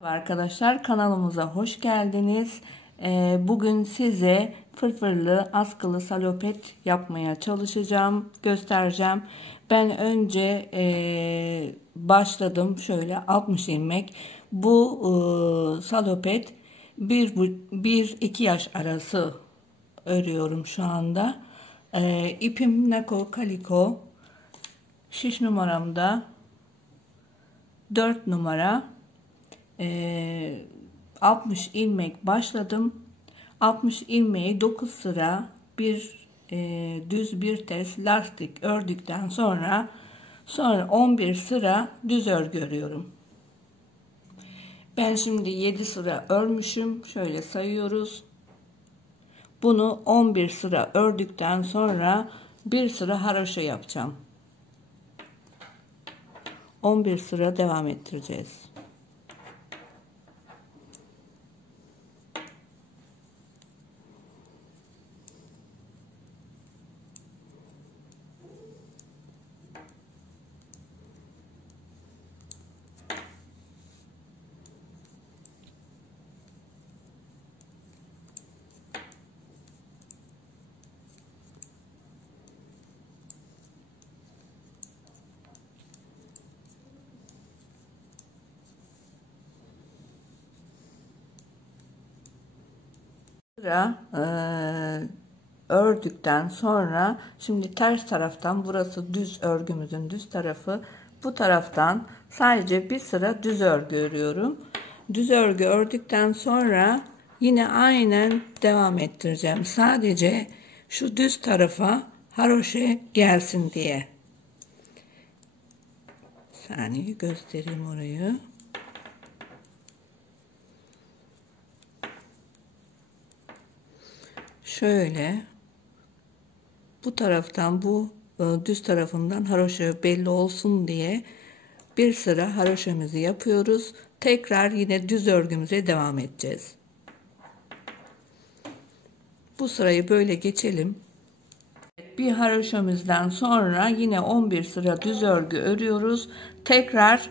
Arkadaşlar, kanalımıza hoş geldiniz. Bugün size fırfırlı askılı salopet yapmaya çalışacağım, göstereceğim. Ben önce başladım, şöyle 60 ilmek. Bu salopet 1-2 yaş arası örüyorum şu anda. İpim Nako Kaliko, şiş numaramda 4 numara. 60 ilmek başladım. 60 ilmeği 9 sıra bir düz bir ters lastik ördükten sonra 11 sıra düz örgü örüyorum. Ben şimdi 7 sıra örmüşüm. Şöyle sayıyoruz. Bunu 11 sıra ördükten sonra bir sıra haroşa yapacağım. 11 sıra devam ettireceğiz. Sıra ördükten sonra şimdi ters taraftan, burası düz örgümüzün düz tarafı, bu taraftan sadece bir sıra düz örgü örüyorum. Düz örgü ördükten sonra yine aynen devam ettireceğim. Sadece şu düz tarafa haroşe gelsin diye. Bir saniye göstereyim orayı. Şöyle bu taraftan, bu düz tarafından haroşa belli olsun diye bir sıra haroşamızı yapıyoruz. Tekrar yine düz örgümüze devam edeceğiz. Bu sırayı böyle geçelim. Bir haroşamızdan sonra yine 11 sıra düz örgü örüyoruz. Tekrar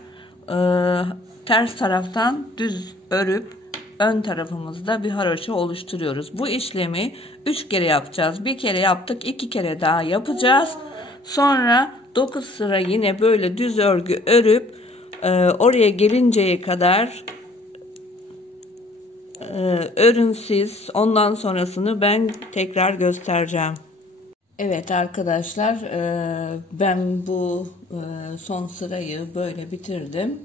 ters taraftan düz örüp ön tarafımızda bir haroşa oluşturuyoruz. Bu işlemi 3 kere yapacağız. Bir kere yaptık, 2 kere daha yapacağız. Sonra 9 sıra yine böyle düz örgü örüp oraya gelinceye kadar örün siz. Ondan sonrasını ben tekrar göstereceğim. Evet arkadaşlar, ben bu son sırayı böyle bitirdim.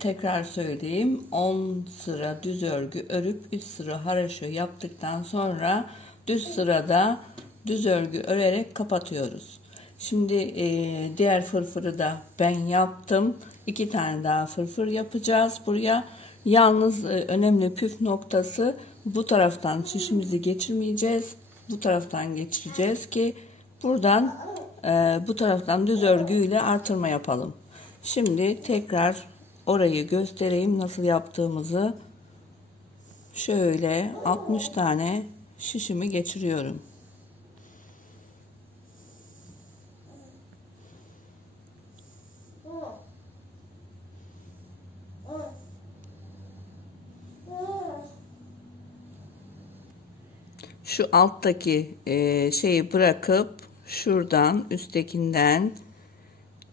Tekrar söyleyeyim, 10 sıra düz örgü örüp 3 sıra haroşa yaptıktan sonra düz sırada düz örgü örerek kapatıyoruz. Şimdi diğer fırfırı da ben yaptım. 2 tane daha fırfır yapacağız buraya. Yalnız önemli püf noktası, bu taraftan şişimizi geçirmeyeceğiz. Bu taraftan geçireceğiz ki buradan bu taraftan düz örgüyle artırma yapalım. Şimdi tekrar orayı göstereyim nasıl yaptığımızı. Şöyle 60 tane şişimi geçiriyorum. Şu alttaki şeyi bırakıp şuradan üsttekinden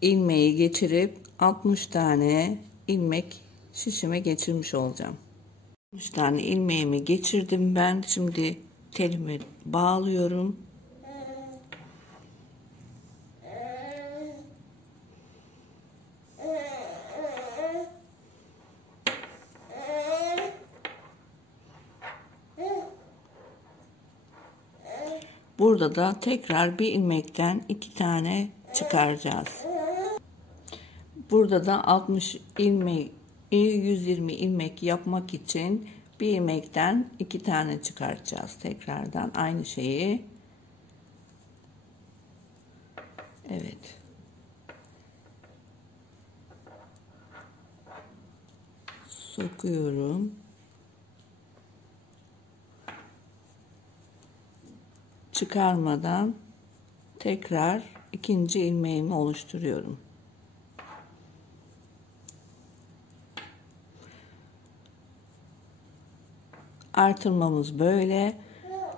ilmeği geçirip 60 tane ilmek şişime geçirmiş olacağım. 60 tane ilmeğimi geçirdim ben. Şimdi telimi bağlıyorum. Burada da tekrar bir ilmekten 2 tane çıkaracağız. Burada da 60 ilmek, 120 ilmek yapmak için bir ilmekten 2 tane çıkartacağız. Tekrardan aynı şeyi. Evet. Sokuyorum. Çıkarmadan tekrar ikinci ilmeğimi oluşturuyorum. Artırmamız böyle.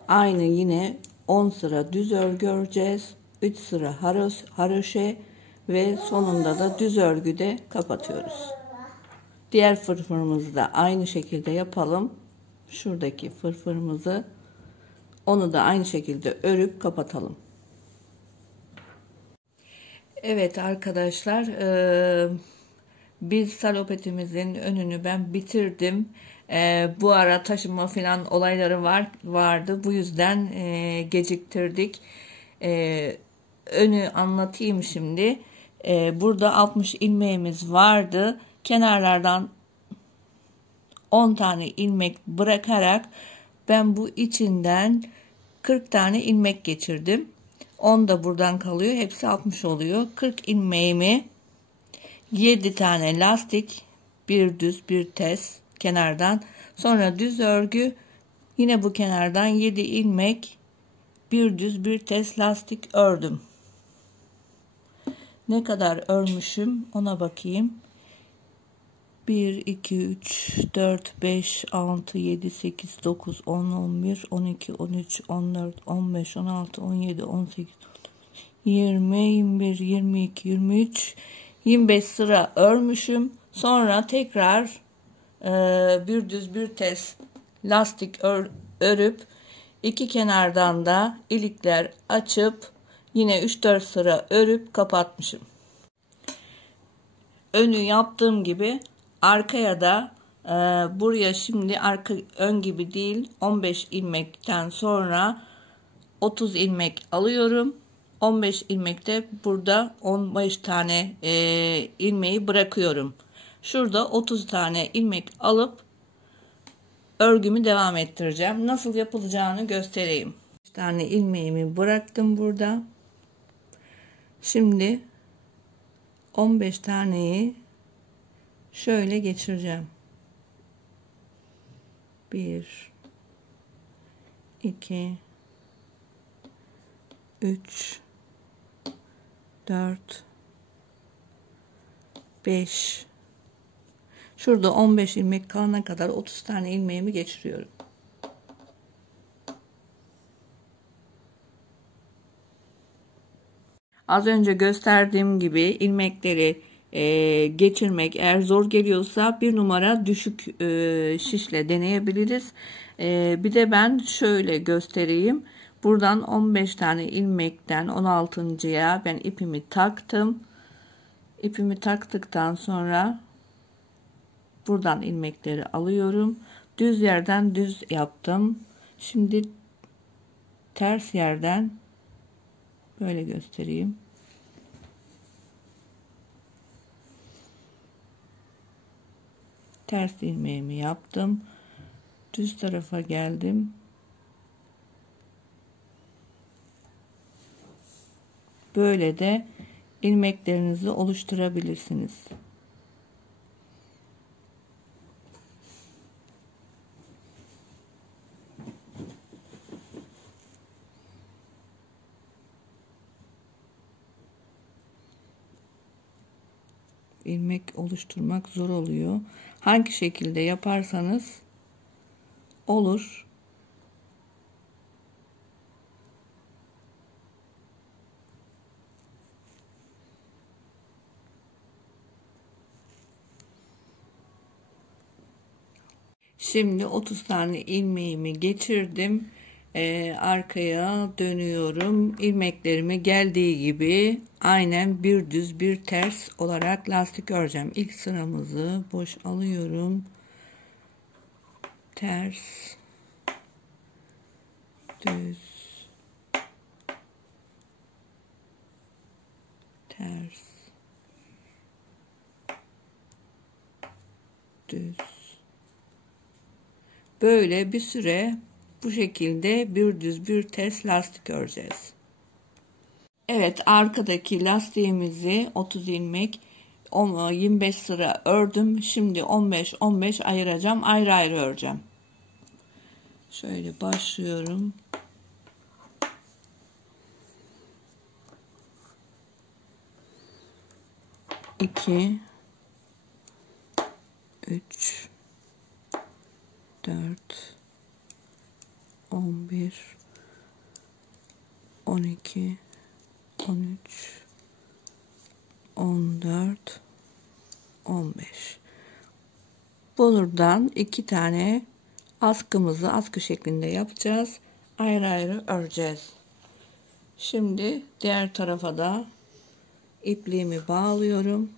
Aynı yine 10 sıra düz örgü öreceğiz. 3 sıra haroşe ve sonunda da düz örgüde kapatıyoruz. Diğer fırfırımızı da aynı şekilde yapalım. Şuradaki fırfırımızı, onu da aynı şekilde örüp kapatalım. Evet arkadaşlar, biz salopetimizin önünü ben bitirdim. Bu ara taşıma falan olayları vardı. Bu yüzden geciktirdik. Önü anlatayım şimdi. Burada 60 ilmeğimiz vardı. Kenarlardan 10 tane ilmek bırakarak ben bu içinden 40 tane ilmek geçirdim. 10 da buradan kalıyor. Hepsi 60 oluyor. 40 ilmeğimi 7 tane lastik, bir düz bir ters kenardan, sonra düz örgü, yine bu kenardan 7 ilmek, bir düz bir ters lastik ördüm. Ne kadar örmüşüm ona bakayım. 1 2 3 4 5 6 7 8 9 10 11 12 13 14 15 16 17 18 20 21 22 23 25 sıra örmüşüm. Sonra tekrar bir düz bir ters lastik örüp iki kenardan da ilikler açıp yine 3-4 sıra örüp kapatmışım. Önü yaptığım gibi arkaya da buraya şimdi arka ön gibi değil, 15 ilmekten sonra 30 ilmek alıyorum. 15 ilmekte burada 15 tane ilmeği bırakıyorum. Şurada 30 tane ilmek alıp örgümü devam ettireceğim. Nasıl yapılacağını göstereyim. 1 tane ilmeğimi bıraktım burada. Şimdi 15 taneyi şöyle geçireceğim. 1 2 3 4 5. Şurada 15 ilmek kalana kadar 30 tane ilmeğimi geçiriyorum. Az önce gösterdiğim gibi ilmekleri geçirmek eğer zor geliyorsa bir numara düşük şişle deneyebiliriz. Bir de ben şöyle göstereyim. Buradan 15 tane ilmekten 16.'ya ben ipimi taktım. İpimi taktıktan sonra buradan ilmekleri alıyorum. Düz yerden düz yaptım. Şimdi ters yerden böyle göstereyim. Ters ilmeğimi yaptım. Düz tarafa geldim. Böyle de ilmeklerinizi oluşturabilirsiniz. İlmek oluşturmak zor oluyor. Hangi şekilde yaparsanız olur. Şimdi 30 tane ilmeğimi geçirdim. Arkaya dönüyorum. İlmeklerimi geldiği gibi aynen bir düz bir ters olarak lastik öreceğim. İlk sıramızı boş alıyorum. Ters, düz, ters, düz. Böyle bir süre bu şekilde bir düz bir ters lastik öreceğiz. Evet, arkadaki lastiğimizi 30 ilmek 25 sıra ördüm. Şimdi 15-15 ayıracağım. Ayrı ayrı öreceğim. Şöyle başlıyorum. İki, 3, 4, 11, 12, 13, 14, 15. Buradan 2 tane askımızı askı şeklinde yapacağız. Ayrı ayrı öreceğiz. Şimdi diğer tarafa da ipliğimi bağlıyorum.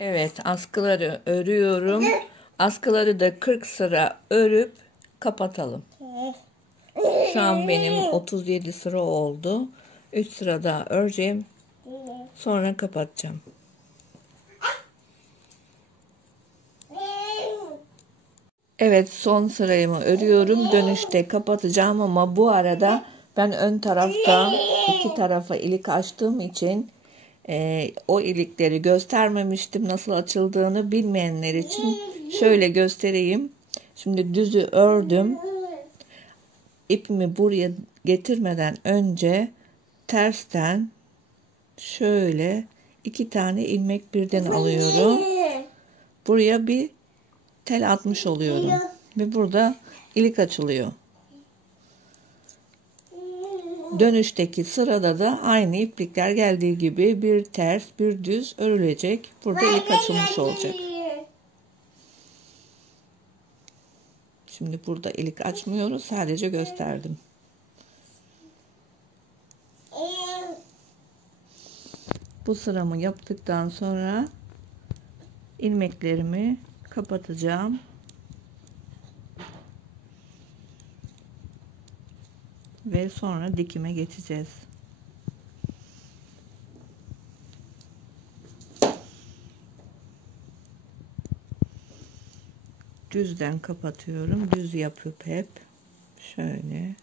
Evet, askıları örüyorum. Askıları da 40 sıra örüp kapatalım. Şu an benim 37 sıra oldu. 3 sıra daha öreceğim. Sonra kapatacağım. Evet, son sırayımı örüyorum. Dönüşte kapatacağım ama bu arada ben ön tarafta 2 tarafa ilik açtığım için o ilikleri göstermemiştim. Nasıl açıldığını bilmeyenler için şöyle göstereyim. Şimdi düzü ördüm. İpimi buraya getirmeden önce tersten şöyle 2 tane ilmek birden alıyorum. Buraya bir tel atmış oluyorum. Ve burada ilik açılıyor. Dönüşteki sırada da aynı iplikler geldiği gibi bir ters bir düz örülecek. Burada ilik açılmış olacak. Şimdi burada ilik açmıyoruz. Sadece gösterdim. Bu sıramı yaptıktan sonra ilmeklerimi kapatacağım. Ve sonra dikime geçeceğiz. Düzden kapatıyorum. Düz yapıp hep şöyle.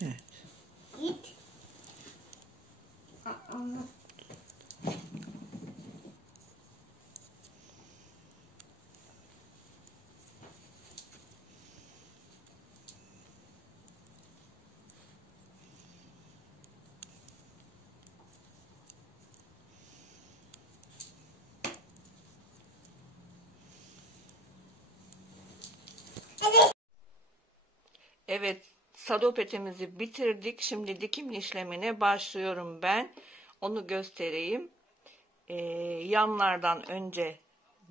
Evet. Evet, sadopetimizi bitirdik. Şimdi dikim işlemine başlıyorum ben. Onu göstereyim. Yanlardan önce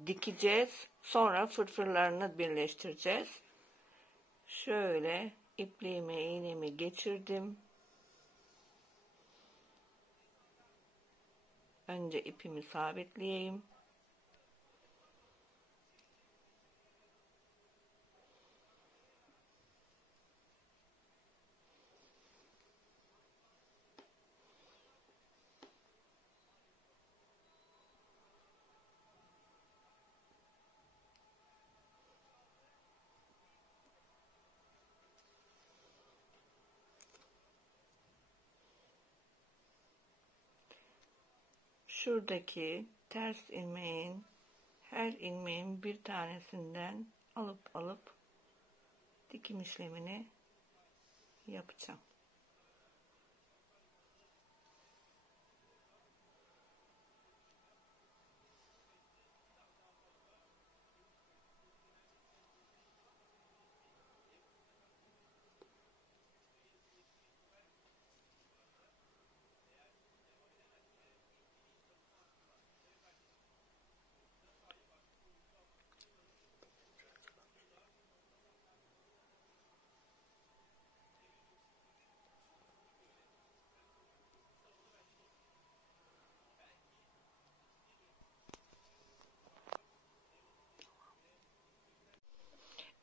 dikeceğiz. Sonra fırfırlarını birleştireceğiz. Şöyle ipliğime iğnemi geçirdim. Önce ipimi sabitleyeyim. Şuradaki ters ilmeğin her ilmeğin bir tanesinden alıp dikim işlemini yapacağım.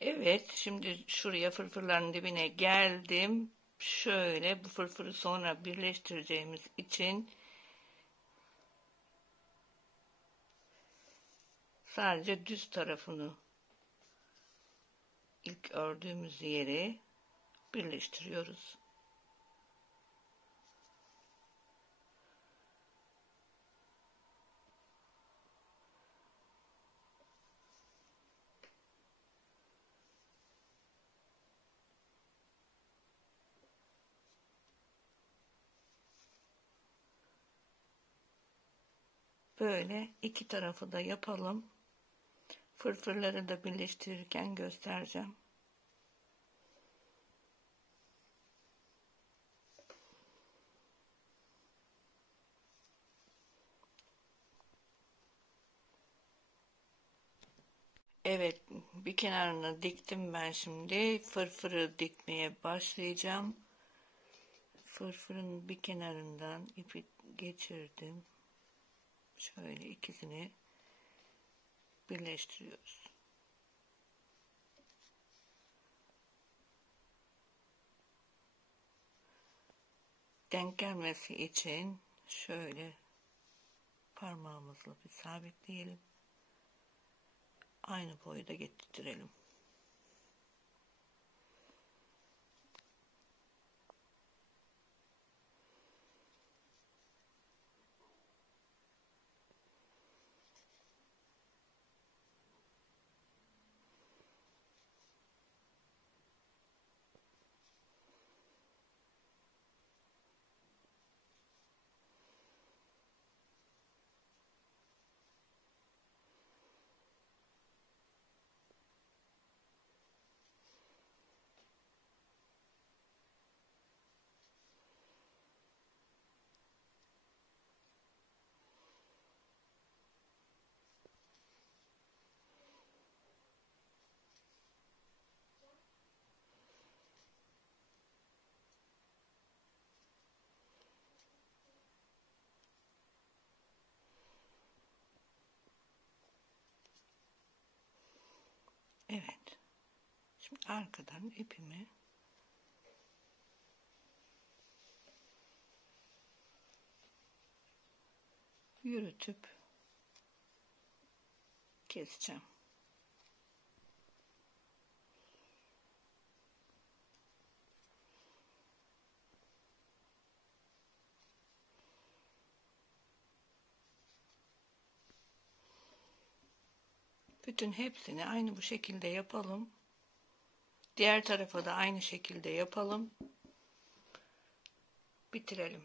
Evet, şimdi şuraya fırfırların dibine geldim. Şöyle bu fırfırı sonra birleştireceğimiz için sadece düz tarafını ilk ördüğümüz yeri birleştiriyoruz. Böyle iki tarafı da yapalım. Fırfırları da birleştirirken göstereceğim. Evet, bir kenarını diktim ben şimdi. Fırfırı dikmeye başlayacağım. Fırfırın bir kenarından ipi geçirdim. Şöyle ikisini birleştiriyoruz. Denk gelmesi için şöyle parmağımızla bir sabitleyelim. Aynı boyda getirtirelim. Evet. Şimdi arkadan ipimi yürütüp keseceğim. Bütün hepsini aynı bu şekilde yapalım. Diğer tarafa da aynı şekilde yapalım. Bitirelim.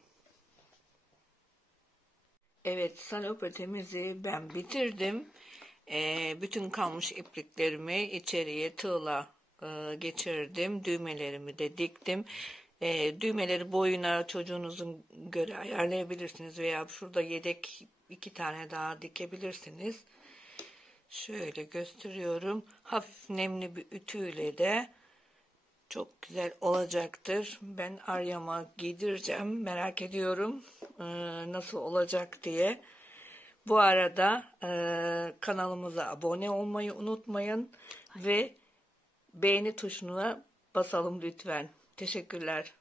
Evet, salopetimizi ben bitirdim. Bütün kalmış ipliklerimi içeriye tığla geçirdim. Düğmelerimi de diktim. Düğmeleri boyuna çocuğunuzun göre ayarlayabilirsiniz veya şurada yedek 2 tane daha dikebilirsiniz. Şöyle gösteriyorum. Hafif nemli bir ütüyle de çok güzel olacaktır. Ben Arya'ma giydireceğim. Merak ediyorum nasıl olacak diye. Bu arada kanalımıza abone olmayı unutmayın ve beğeni tuşuna basalım lütfen. Teşekkürler.